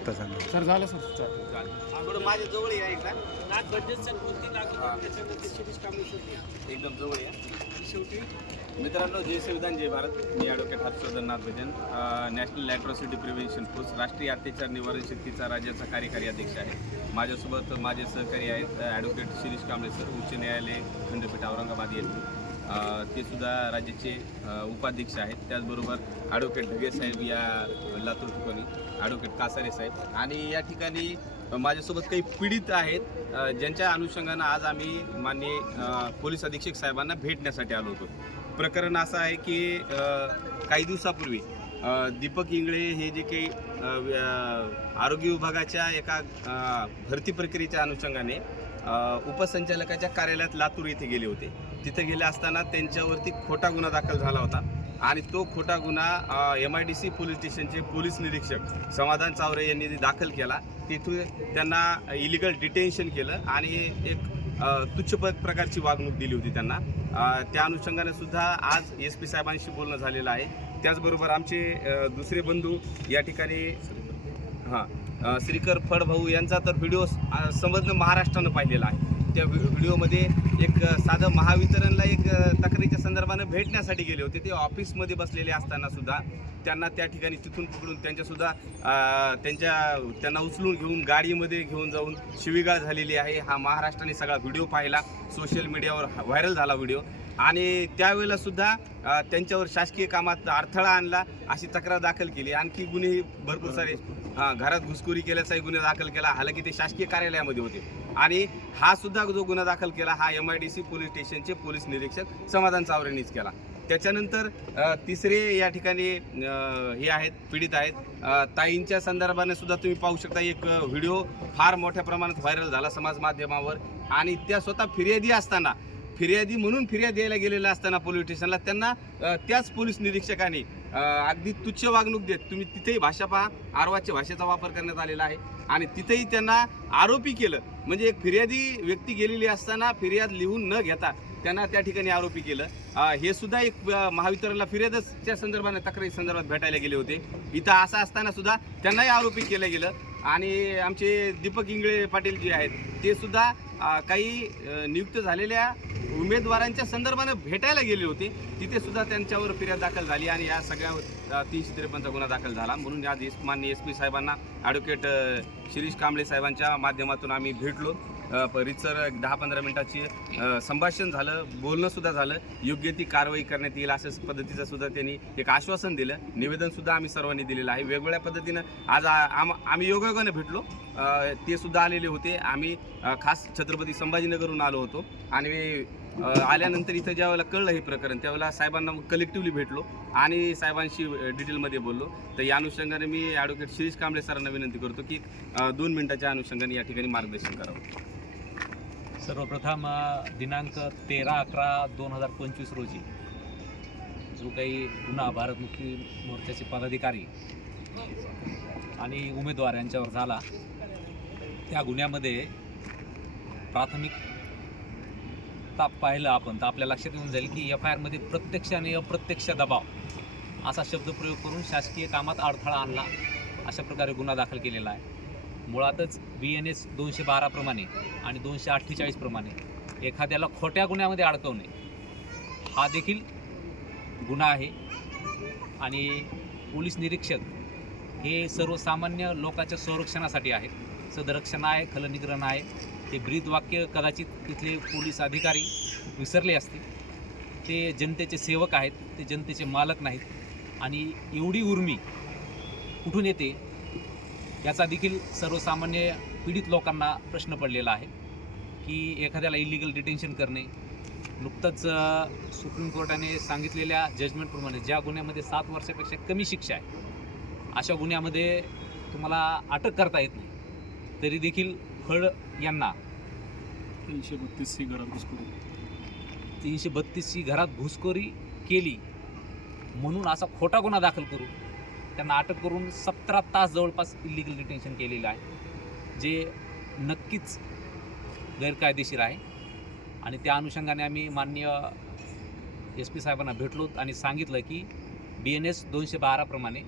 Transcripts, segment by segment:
आता झालं. सर झालं सर थोडं माझ्या जवळ या एकदा नाथ बजेट सर कोणती लागली त्याच्यानंतर शिरीष कामेश्वर एकदम जवळ या. शेवटी मित्रांनो, जय संविधान जय भारत. मी ॲडव्होकेट हर्षवर्धन नाथ भजन, नॅशनल ॲट्रॉसिटी प्रिव्हेन्शन फोर्स, राष्ट्रीय अत्याचार निवारण शक्तीचा राज्याचा कार्यकारी अध्यक्ष आहे. माझ्यासोबत माझे सहकारी आहेत ॲडव्होकेट शिरीष कांबळे सर, उच्च न्यायालय खंडपीठ औरंगाबाद येथे. ते सुद्धा राज्याचे उपाध्यक्ष आहेत. त्याचबरोबर ॲडव्होकेट ढगे साहेब या लातूर ठिकाणी, ॲडव्होकेट कासारे साहेब, आणि या ठिकाणी माझ्यासोबत काही पीडित आहेत, ज्यांच्या अनुषंगानं आज आम्ही माननीय पोलीस अधीक्षक साहेबांना भेटण्यासाठी आलो होतो. प्रकरण असं आहे की काही दिवसापूर्वी दीपक इंगळे हे जे काही आरोग्य विभागाच्या एका भरती प्रक्रियेच्या अनुषंगाने उपसंचालकाच्या कार्यालयात लातूर येथे गेले होते. तिथे गेले असताना त्यांच्यावरती खोटा गुन्हा दाखल झाला होता आणि तो खोटा गुन्हा MIDC पोलीस स्टेशनचे पोलीस निरीक्षक समाधान चावरे यांनी दाखल केला. तिथून त्यांना इलिगल डिटेन्शन केलं आणि एक तुच्छ प्रकारची वागणूक दिली होती त्यांना. त्या अनुषंगाने सुद्धा आज SP साहेबांशी बोलणं झालेलं आहे. त्याचबरोबर आमचे दुसरे बंधू या ठिकाणी श्रीकर फडभाऊ यांचा तर व्हिडिओ समजणं महाराष्ट्रानं पाहिलेला आहे. त्या व्हिडिओमध्ये एक साधं महावितरणला एक तक्रारीच्या संदर्भानं भेटण्यासाठी गेले होते. ते ऑफिसमध्ये बसलेले असताना सुद्धा त्यांना त्या ठिकाणी तिथून पकडून त्यांच्यासुद्धा त्यांना उचलून घेऊन गाडीमध्ये घेऊन जाऊन शिवीगाळ झालेली आहे. हा महाराष्ट्राने सगळा व्हिडिओ पाहिला, सोशल मीडियावर व्हायरल झाला व्हिडिओ. आणि त्यावेळेला सुद्धा त्यांच्यावर शासकीय कामात अडथळा आणला अशी तक्रार दाखल केली. आणखी गुन्हे भरपूर सारे घरात घुसखोरी केल्याचाही गुन्हा दाखल केला, हालाकी ते शासकीय कार्यालयामध्ये होते. आणि हा सुद्धा जो गुन्हा दाखल केला हा MIDC पोलीस स्टेशनचे पोलीस निरीक्षक समाधान चावरेंनीच केला. त्याच्यानंतर तिसरे या ठिकाणी हे आहेत, पीडित आहेत. ताईंच्या संदर्भाने सुद्धा तुम्ही पाहू शकता, एक व्हिडिओ फार मोठ्या प्रमाणात व्हायरल झाला समाज माध्यमावर. आणि त्या स्वतः फिर्यादी म्हणून फिर्याद द्यायला गेलेल्या असताना पोलीस स्टेशनला त्यांना त्याच पोलीस निरीक्षकांनी अगदी तुच्छ वागणूक देत, तुम्ही तिथेही भाषा पहा, आरवाच्या भाषेचा वापर करण्यात आलेला आहे. आणि तिथेही त्यांना आरोपी केलं. म्हणजे एक फिर्यादी व्यक्ती गेलेली असताना फिर्याद लिहून न घेता त्यांना त्या ठिकाणी आरोपी केलं. हे सुद्धा एक महावितरणला फिर्यादच्या संदर्भाने तक्रारी संदर्भात भेटायला गेले होते. इथं असं असताना सुद्धा त्यांनाही आरोपी केलं गेलं. आणि आमचे दीपक इंगळे पाटील जे आहेत ते सुद्धा काही नियुक्त झालेल्या उमेदवारांच्या संदर्भाने भेटायला गेले होते. तिथे सुद्धा त्यांच्यावर फिर्याद दाखल झाली आणि या सगळ्या 353चा गुन्हा दाखल झाला. म्हणून आज माननीय SP साहेबांना ॲडव्होकेट शिरीष कांबळे साहेबांच्या माध्यमातून आम्ही भेटलो. रीतसर 10-15 मिनिटाची संभाषण झालं, बोलणं सुद्धा झालं. योग्य ती कारवाई करण्यात येईल असं पद्धतीचं सुद्धा त्यांनी एक आश्वासन दिलं. निवेदनसुद्धा आम्ही सर्वांनी दिलेलं आहे. वेगवेगळ्या पद्धतीनं आज आम्ही योगायोगाने भेटलो. ते सुद्धा आलेले होते. आम्ही खास छत्रपती संभाजीनगरहून आलो होतो आणि आल्यानंतर इथं ज्यावेळेला कळलं हे प्रकरण त्यावेळेला साहेबांना कलेक्टिव्हली भेटलो आणि साहेबांशी डिटेलमध्ये बोललो. तर या अनुषंगाने मी ॲडव्होकेट शिरीष कांबळे सरांना विनंती करतो की 2 मिनिटाच्या अनुषंगाने या ठिकाणी मार्गदर्शन करावं. सर्वप्रथम दिनांक 13/11/2025 रोजी जो काही गुन्हा भारत मुक्ती मोर्चाचे पदाधिकारी आणि उमेदवार यांच्यावर झाला, त्या गुन्ह्यामध्ये प्राथमिक पाहिलं आपण तर आपल्या लक्षात येऊन जाईल की FIR मध्ये प्रत्यक्ष आणि अप्रत्यक्ष दबाव असा शब्दप्रयोग करून शासकीय कामात अडथळा आणला अशा प्रकारे गुन्हा दाखल केलेला आहे. मुळातच BNS 212 प्रमाणे आणि 248 प्रमाणे एखाद्याला खोट्या गुन्ह्यामध्ये अडकवणे हा देखील गुन्हा आहे. आणि पोलीस निरीक्षक हे सर्वसामान्य लोकांच्या संरक्षणासाठी आहेत. सदरक्षण आहे, खलनिग्रहण आहे. ते ब्रीदवाक्य कदाचित तिथले पोलीस अधिकारी विसरले असतील. ते जनतेचे सेवक आहेत, ते जनतेचे मालक नाहीत. आणि एवढी उर्मी कुठून येते याचा देखील सर्वसामान्य पीडित लोकांना प्रश्न पडलेला आहे की एखाद्याला इलिगल डिटेन्शन करणे. नुकतंच सुप्रीम कोर्टाने सांगितलेल्या जजमेंटप्रमाणे ज्या गुन्ह्यामध्ये 7 वर्षापेक्षा कमी शिक्षा आहे अशा गुन्ह्यामध्ये तुम्हाला अटक करता येत नाही, तरी देखील फड यांना 332ची घरात घुसखोरी केली म्हणून असा खोटा गुन्हा दाखल करून त्यांना अटक करून 17 तास जवळपास इलिगल डिटेन्शन केलेलं आहे, जे नक्कीच गैरकायदेशीर आहे. आणि त्या अनुषंगाने आम्ही माननीय SP साहेबांना भेटलो आणि सांगितलं की BNS 212 प्रमाणे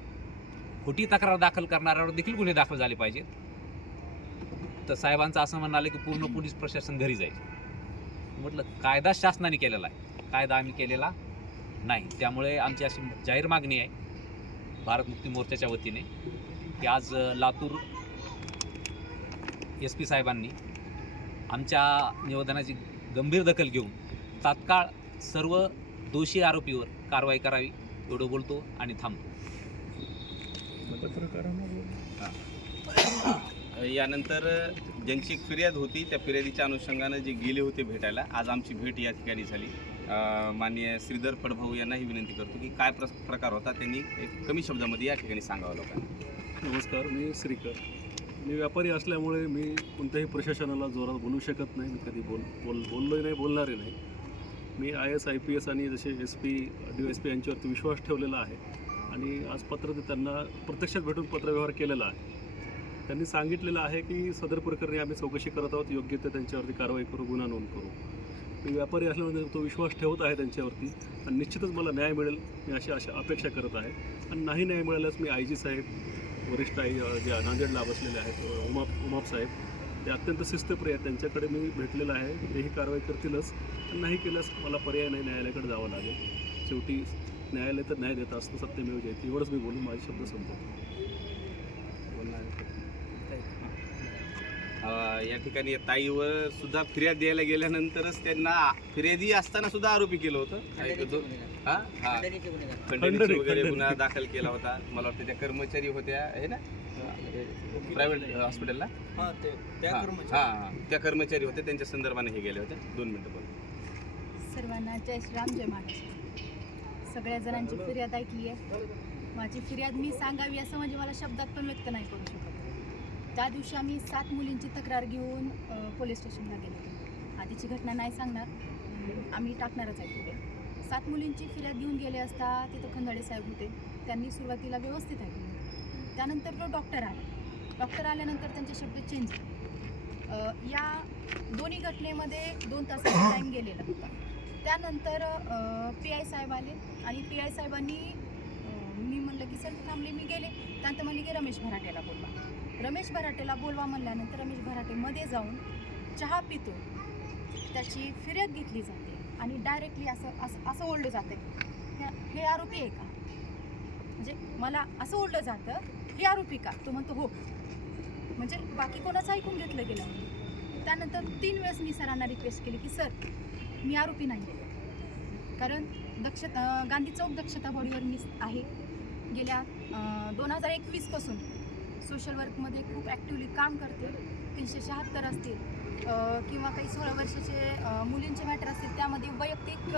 खोटी तक्रार दाखल करणाऱ्यावर देखील गुन्हे दाखल झाले पाहिजेत. तर साहेबांचं असं म्हणणं आलं की पूर्ण पोलीस प्रशासन घरी जाईल. म्हटलं कायदा शासनाने केलेला आहे, कायदा आम्ही केलेला नाही. त्यामुळे आमची अशी जाहीर मागणी आहे भारत मुक्ती मोर्चाच्या वतीने की आज लातूर SP साहेबांनी आमच्या निवेदनाची गंभीर दखल घेऊन तात्काळ सर्व दोषी आरोपीवर कारवाई करावी एवढं बोलतो आणि थांबतो. यानंतर ज्यांची एक फिर्याद होती त्या फिर्यादीच्या अनुषंगानं जे गेले होते भेटायला, आज आमची भेट या ठिकाणी झाली. माननीय श्रीधर फडभाऊ यांनाही विनंती करतो की काय प्रकार होता त्यांनी एक कमी शब्दामध्ये या ठिकाणी सांगावं लोकांना. नमस्कार, मी श्रीकर. मी व्यापारी असल्यामुळे मी कोणत्याही प्रशासनाला जोरात बोलू शकत नाही. मी कधी बोललोही नाही, बोलणारही नाही. मी IAS IPS आणि जसे SP DSP यांच्यावरती विश्वास ठेवलेला आहे आणि आज पत्र त्यांना प्रत्यक्षात भेटून पत्रव्यवहार केलेला आहे. त्यांनी सांगितलेलं आहे की सदर प्रकरणी आम्ही चौकशी करत आहोत, योग्य ते त्यांच्यावरती कारवाई करू, गुन्हा नोंद करू. मी व्यापारी असल्यामुळे तो विश्वास ठेवत आहे त्यांच्यावरती आणि निश्चितच मला न्याय मिळेल मी अशा अपेक्षा करत आहे. आणि नाही न्याय मिळाल्यास मी IG साहेब, वरिष्ठ जे नांदेडला बसलेले आहेत उमाप साहेब, ते अत्यंत शिस्तप्रिय आहेत, त्यांच्याकडे मी भेटलेलं आहे. तेही कारवाई करतीलच. आणि नाही केल्यास मला पर्याय नाही, न्यायालयाकडे जावं लागेल. शेवटी न्यायालय तर न्याय देत असतं, सत्यमेव जयते. एवढंच मी बोलून माझे शब्द संपवतो. या ठिकाणी ताईवर सुद्धा फिर्याद द्यायला गेल्यानंतरच त्यांना फिर्यादी असताना सुद्धा आरोपी केलं होतं. खंडणीचा वगैरे गुन्हा दाखल केला होता. मला वाटतं त्या कर्मचारी होत्या आहे ना प्रायव्हेट हॉस्पिटलला, त्या कर्मचारी होत्या, त्यांच्या संदर्भाने हे गेले होते. 2 मिनिटं बोल. सर्वांना जय श्रीराम, जय महाराष्ट्र. सगळ्या जणांची फिर्याद ऐकली आहे. माझी फिर्याद मी सांगावी असं म्हणजे मला शब्दात पण व्यक्त नाही करू शकत. त्या दिवशी आम्ही 7 मुलींची तक्रार घेऊन पोलीस स्टेशनला गेलो. आधीची घटना नाही सांगणार, आम्ही टाकणारच आहे पुढे. 7 मुलींची फिर्याद घेऊन गेले असता तिथं खंदाडे साहेब होते. त्यांनी सुरुवातीला व्यवस्थित ऐकलं. त्यानंतर तो डॉक्टर आल्यानंतर त्यांचे शब्द चेंज झाले. या दोन्ही घटनेमध्ये 2 तासाचा टाईम गेलेला होता. त्यानंतर PI साहेब आले आणि PI साहेबांनी मी म्हणलं की सर थांबले, मी गेले. त्यानंतर म्हणले की रमेश भराटेला बोलवा. रमेश भराटेला बोलवा म्हणल्यानंतर रमेश भराटेमध्ये जाऊन चहा पितो, त्याची फिर्याद घेतली जाते आणि डायरेक्टली असं ओढलं जातं, हे आरोपी आहे का? म्हणजे मला असं ओढलं जातं, हे आरोपी का? तो म्हणतो हो. म्हणजे बाकी कोणाचं ऐकून घेतलं गेलं. त्यानंतर 3 वेळेस मी सरांना रिक्वेस्ट केली की सर मी आरोपी नाही आहे, कारण गांधी चौक दक्षता बॉडीवर मी आहे. गेल्या 2021 सोशल वर्कमध्ये खूप ॲक्टिव्हली काम करते. 376 असतील किंवा काही 16 वर्षाचे मुलींचे मॅटर असतील, त्यामध्ये वैयक्तिक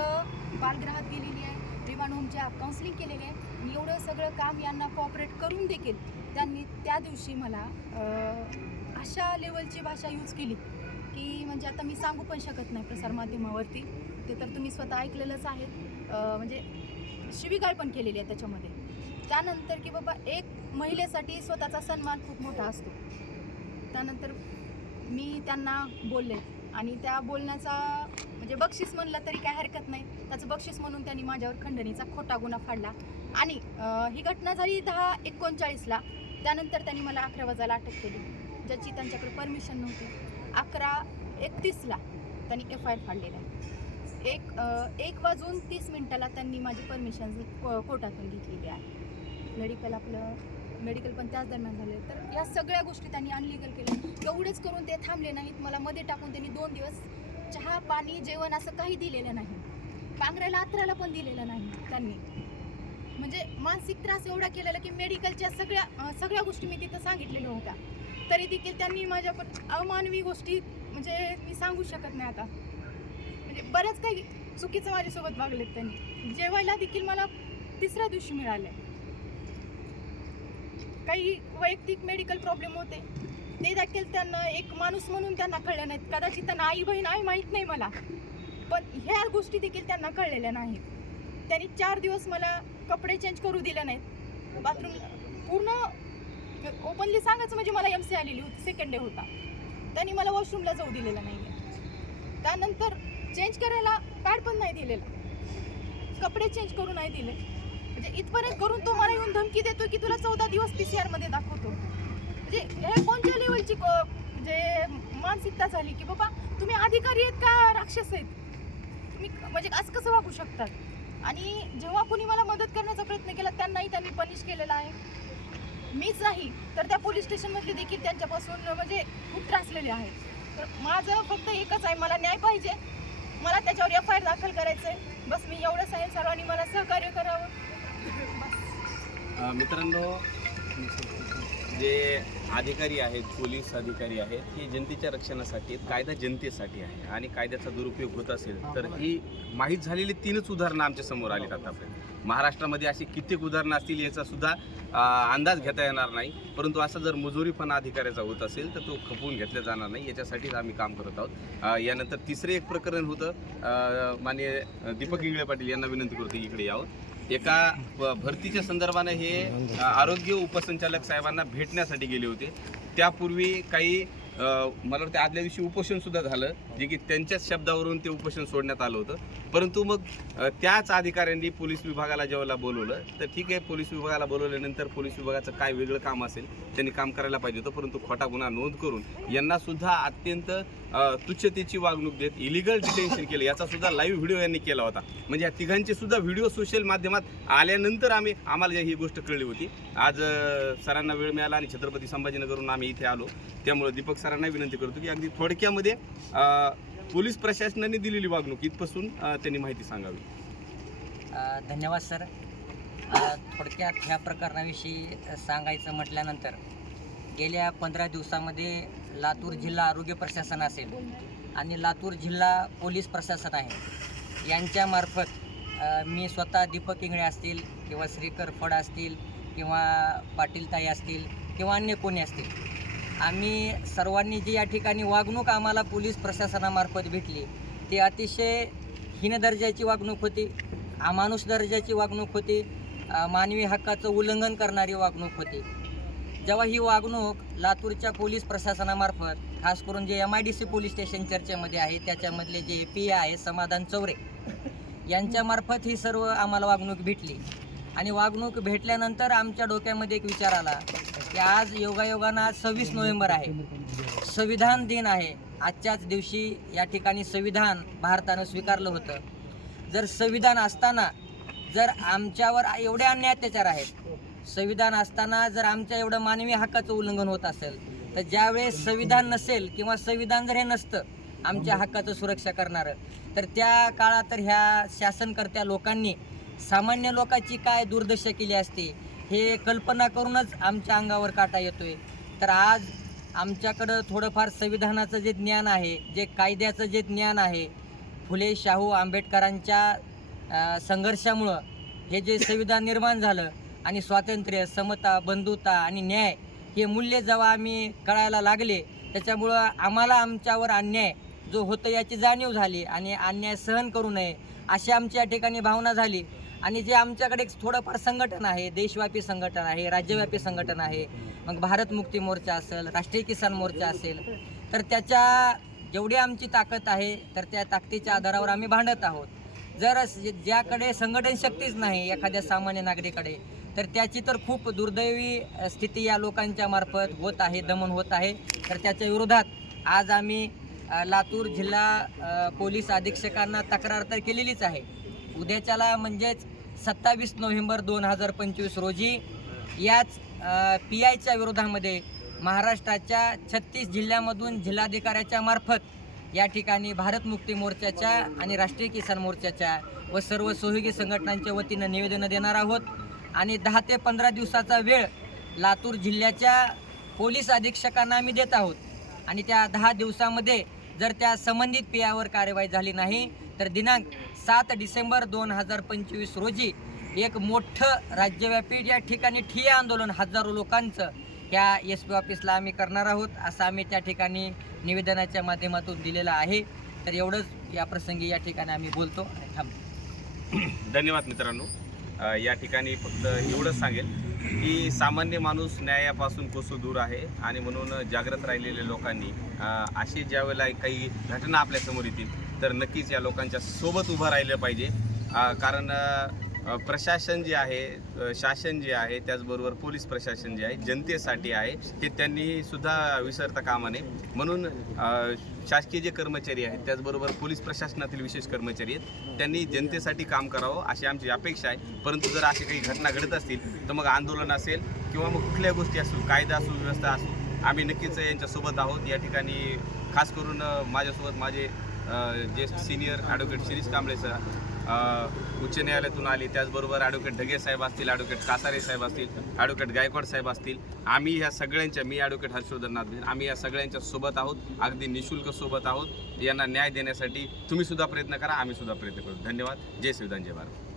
बालगृहात गेलेली आहे, रिमांड होमच्या काउन्सिलिंग केलेली आहे. आणि एवढं सगळं काम यांना कॉपरेट करून देखील त्यांनी त्या दिवशी मला अशा लेवलची भाषा यूज केली की म्हणजे आता मी सांगू पण शकत नाही प्रसारमाध्यमावरती. ते तर तुम्ही स्वतः ऐकलेलंच आहे. म्हणजे शिवीगाळ पण केलेली आहे त्याच्यामध्ये. त्यानंतर की बाबा एक महिलेसाठी स्वतःचा सन्मान खूप मोठा असतो. त्यानंतर मी त्यांना बोलले आणि त्या बोलण्याचा म्हणजे बक्षीस म्हणलं तरी काय हरकत नाही. त्याचं बक्षीस म्हणून त्यांनी माझ्यावर खंडणीचा खोटा गुन्हा फाडला. आणि ही घटना झाली 10:39ला. त्यानंतर त्यांनी मला 11 वाजायला अटक केली, ज्याची त्यांच्याकडे परमिशन नव्हती. 11:31ला त्यांनी FIR फाडलेला आहे. 1:30 त्यांनी माझी परमिशन कोर्टातून घेतलेली आहे. मेडिकल पण त्याच दरम्यान झाले. तर या सगळ्या गोष्टी त्यांनी अनलिगल केल्या. एवढेच करून ते थांबले नाहीत. मला मध्ये टाकून त्यांनी 2 दिवस चहा पाणी जेवण असं काही दिलेलं नाही. पांघरायला आत्राला पण दिलेलं नाही त्यांनी. म्हणजे मानसिक त्रास एवढा केलेला की मेडिकलच्या सगळ्या गोष्टी मी तिथं सांगितलेल्या होत्या, तरी देखील त्यांनी माझ्याकडे अमानवी गोष्टी म्हणजे मी सांगू शकत नाही आता. म्हणजे बरंच काही चुकीचं माझ्यासोबत वागलेत त्यांनी. जेवायला देखील मला 3ऱ्या दिवशी मिळालं. काही वैयक्तिक मेडिकल प्रॉब्लेम होते, ते देखील त्यांना एक माणूस म्हणून त्यांना कळलं नाहीत. कदाचित त्यांना आई बहीण आहे माहीत नाही मला, पण ह्या गोष्टी देखील त्यांना कळलेल्या नाहीत. त्यांनी 4 दिवस मला कपडे चेंज करू दिले नाहीत. बाथरूम पूर्ण ओपनली सांगायचं म्हणजे मला MC आलेली होती, 2nd डे होता. त्यांनी मला वॉशरूमला जाऊ दिलेलं नाही. त्यानंतर चेंज करायला पॅड पण नाही दिलेला, कपडे चेंज करू नाही दिले. म्हणजे इथपर्यंत करून तो मला येऊन धमकी देतो की तुला 14 दिवस PCR मध्ये दाखवतो. म्हणजे हे कोणत्या लेवलची म्हणजे मानसिकता झाली की बाबा तुम्ही अधिकारी आहेत का राक्षस आहेत, तुम्ही म्हणजे असं कसं वागू शकतात. आणि जेव्हा कुणी मला मदत करण्याचा प्रयत्न केला त्यांनी पनिश केलेला आहे. मीच नाही तर त्या पोलीस स्टेशनमधले देखील त्यांच्यापासून म्हणजे खूप त्रासलेले आहेत. तर माझं फक्त एकच आहे, मला न्याय पाहिजे, मला त्याच्यावर FIR दाखल करायचं आहे. बस मी एवढंच आहे, सर्वांनी मला सहकार्य करावं. मित्रांनो, जे अधिकारी आहेत, पोलीस अधिकारी आहेत, हे जनतेच्या रक्षणासाठी आहेत, कायदा जनतेसाठी आहे आणि कायद्याचा दुरुपयोग होत असेल तर ही माहीत झालेली 3च उदाहरणं आमच्या समोर आलीत आतापर्यंत. महाराष्ट्रामध्ये अशी कित्येक उदाहरणं असतील याचा सुद्धा अंदाज घेता येणार नाही. परंतु असा जर मुजोरीपणा अधिकाऱ्याचा होत असेल तर तो खपवून घेतला जाणार नाही, याच्यासाठीच आम्ही काम करत आहोत. यानंतर तिसरे एक प्रकरण होतं. माननीय दीपक इंगळे पाटील यांना विनंती करतो इकडे यावं. एका भरतीच्या संदर्भानं हे आरोग्य उपसंचालक साहेबांना भेटण्यासाठी गेले होते. त्यापूर्वी काही मला वाटतं आदल्या दिवशी उपोषण सुद्धा झालं, जे की त्यांच्याच शब्दावरून ते उपोषण सोडण्यात आलं होतं. परंतु मग त्याच अधिकाऱ्यांनी पोलीस विभागाला जेव्हा बोलवलं तर ठीक आहे, पोलीस विभागाला बोलवल्यानंतर पोलीस विभागाचं काय वेगळं काम असेल त्यांनी काम करायला पाहिजे होतं. परंतु खोटा गुन्हा नोंद करून यांना सुद्धा अत्यंत तुच्छतेची वागणूक देत इलिगल डिटेन्शन केलं, याचा सुद्धा लाईव्ह व्हिडिओ यांनी केला होता. म्हणजे या तिघांचे सुद्धा व्हिडिओ सोशल माध्यमात आल्यानंतर आम्हाला ही गोष्ट कळली होती. आज सरांना वेळ मिळाला आणि छत्रपती संभाजीनगरहून आम्ही इथे आलो. त्यामुळे दीपक सरांना विनंती करतो की अगदी थोडक्यामध्ये पोलीस प्रशासनाने दिलेली वागणूक इथपासून त्यांनी माहिती सांगावी. धन्यवाद सर. थोडक्यात ह्या प्रकरणाविषयी सांगायचं म्हटल्यानंतर गेल्या 15 दिवसामध्ये लातूर जिल्हा आरोग्य प्रशासन असेल आणि लातूर जिल्हा पोलीस प्रशासन आहे यांच्यामार्फत मी स्वतः दीपक इंगळे असतील किंवा श्रीकर फड असतील किंवा पाटीलताई असतील किंवा अन्य कोणी असतील, आम्ही सर्वांनी जी या ठिकाणी वागणूक आम्हाला पोलीस प्रशासनामार्फत भेटली ती अतिशय हीन दर्जाची वागणूक होती, अमानुष दर्जाची वागणूक होती, मानवी हक्काचं उल्लंघन करणारी वागणूक होती. जेव्हा ही वागणूक लातूरच्या पोलीस प्रशासनामार्फत खास करून जे MIDC पोलीस स्टेशन चर्चेमध्ये आहे त्याच्यामधले जे PA आहे समाधान चौरे यांच्यामार्फत ही सर्व आम्हाला वागणूक भेटली. आणि वागणूक भेटल्यानंतर आमच्या डोक्यामध्ये एक विचार आला की आज योगायोगानं 26 नोव्हेंबर आहे, संविधान दिन आहे. आजच्याच दिवशी या ठिकाणी संविधान भारतानं स्वीकारलं होतं. जर संविधान असताना जर आमच्यावर एवढे अन्याय अत्याचार आहेत, संविधान असताना जर आमच्या एवढं मानवी हक्काचं उल्लंघन होत असेल तर ज्यावेळेस संविधान नसेल किंवा संविधान जर हे नसतं आमच्या हक्काचं सुरक्षा करणारं, तर त्या काळात तर ह्या शासनकर्त्या लोकांनी सामान्य लोकांची काय दुर्दशा केली असते हे कल्पना करूनच आमच्या अंगावर काटा येतोय. तर आज आमच्याकडं थोडंफार संविधानाचं जे ज्ञान आहे, जे कायद्याचं जे ज्ञान आहे, फुले शाहू आंबेडकरांच्या संघर्षामुळं हे जे संविधान निर्माण झालं आणि स्वातंत्र्य, समता, बंधुता आणि न्याय हे मूल्य जेव्हा आम्ही कळायला लागले त्याच्यामुळं आम्हाला आमच्यावर अन्याय जो होतं याची जाणीव झाली आणि अन्याय सहन करू नये अशी आमच्या या ठिकाणी भावना झाली. आणि जे आमच्याकडे थोडंफार संघटन आहे, देशव्यापी संघटन आहे, राज्यव्यापी संघटन आहे, मग भारत मुक्ती मोर्चा असेल, राष्ट्रीय किसान मोर्चा असेल, तर त्याच्या जेवढी आमची ताकद आहे तर त्या ताकदीच्या आधारावर आम्ही भांडत आहोत. जर ज्याकडे संघटन शक्तीच नाही एखाद्या सामान्य नागरिकाकडे तर त्याची तर खूप दुर्दैवी स्थिती या लोकांच्या मार्फत होत आहे, दमन होत आहे. तर त्याच्या विरोधात आज आम्ही लातूर जिल्हा पोलीस अधीक्षकांना तक्रार तर केलेलीच आहे. उद्याच्याला म्हणजेच 27 नोव्हेंबर 2025 रोजी याच PIच्या विरोधामध्ये महाराष्ट्राच्या 36 जिल्ह्यामधून जिल्हाधिकाऱ्याच्या मार्फत या ठिकाणी भारत मुक्ती मोर्चाच्या आणि राष्ट्रीय किसान मोर्चाच्या व सर्व सहयोगी संघटनांच्या वतीनं निवेदनं देणार आहोत. आणि 10 ते 15 दिवसाचा वेळ लातूर जिल्ह्याच्या पोलीस अधीक्षकांना आम्ही देत आहोत. आणि त्या 10 दिवसामध्ये जर त्या संबंधित PIवर कार्यवाही झाली नाही तर दिनांक 7 डिसेंबर 2025 रोजी एक मोठं राज्यव्यापी या ठिकाणी ठिय्या आंदोलन हजारो लोकांचं ह्या SP ऑफिसला आम्ही करणार आहोत असं आम्ही त्या ठिकाणी निवेदनाच्या माध्यमातून दिलेलं आहे. तर एवढंच या प्रसंगी या ठिकाणी आम्ही बोलतो आणि थांबतो. धन्यवाद मित्रांनो. या ठिकाणी फक्त एवढंच सांगेल की सामान्य माणूस न्यायापासून कोसो दूर आहे आणि म्हणून जागृत राहिलेल्या लोकांनी अशी ज्यावेळेला काही घटना आपल्यासमोर येतील तर नक्कीच या लोकांच्या सोबत उभं राहिलं पाहिजे. कारण प्रशासन जे आहे, शासन जे आहे, त्याचबरोबर पोलीस प्रशासन जे आहे जनतेसाठी आहे, ते त्यांनी सुद्धा विसरता कामा नये. म्हणून शासकीय जे कर्मचारी आहेत, त्याचबरोबर पोलीस प्रशासनातील विशेष कर्मचारी आहेत, त्यांनी जनतेसाठी काम करावं अशी आमची अपेक्षा आहे. परंतु जर अशी काही घटना घडत असतील तर मग आंदोलन असेल किंवा मग कुठल्या गोष्टी असो, कायदा सुव्यवस्था असो, आम्ही नक्कीच यांच्यासोबत आहोत. या ठिकाणी खास करून माझ्यासोबत माझे ज्येष्ठ senior advocate Shirish Kamble sir उच्च न्यायालयातून आले, त्याचबरोबर ॲडव्होकेट ढगे साहेब असतील, ॲडव्होकेट कासारे साहेब असतील, ॲडव्होकेट गायकवाड साहेब असतील. आम्ही ह्या सगळ्यांच्या, मी ॲडव्होकेट हर्षवर्धन, आम्ही या सगळ्यांच्या सोबत आहोत, अगदी निःशुल्क सोबत आहोत. यांना न्याय देण्यासाठी तुम्ही सुद्धा प्रयत्न करा, आम्ही सुद्धा प्रयत्न करू. धन्यवाद. जय संविधान, जय भारत.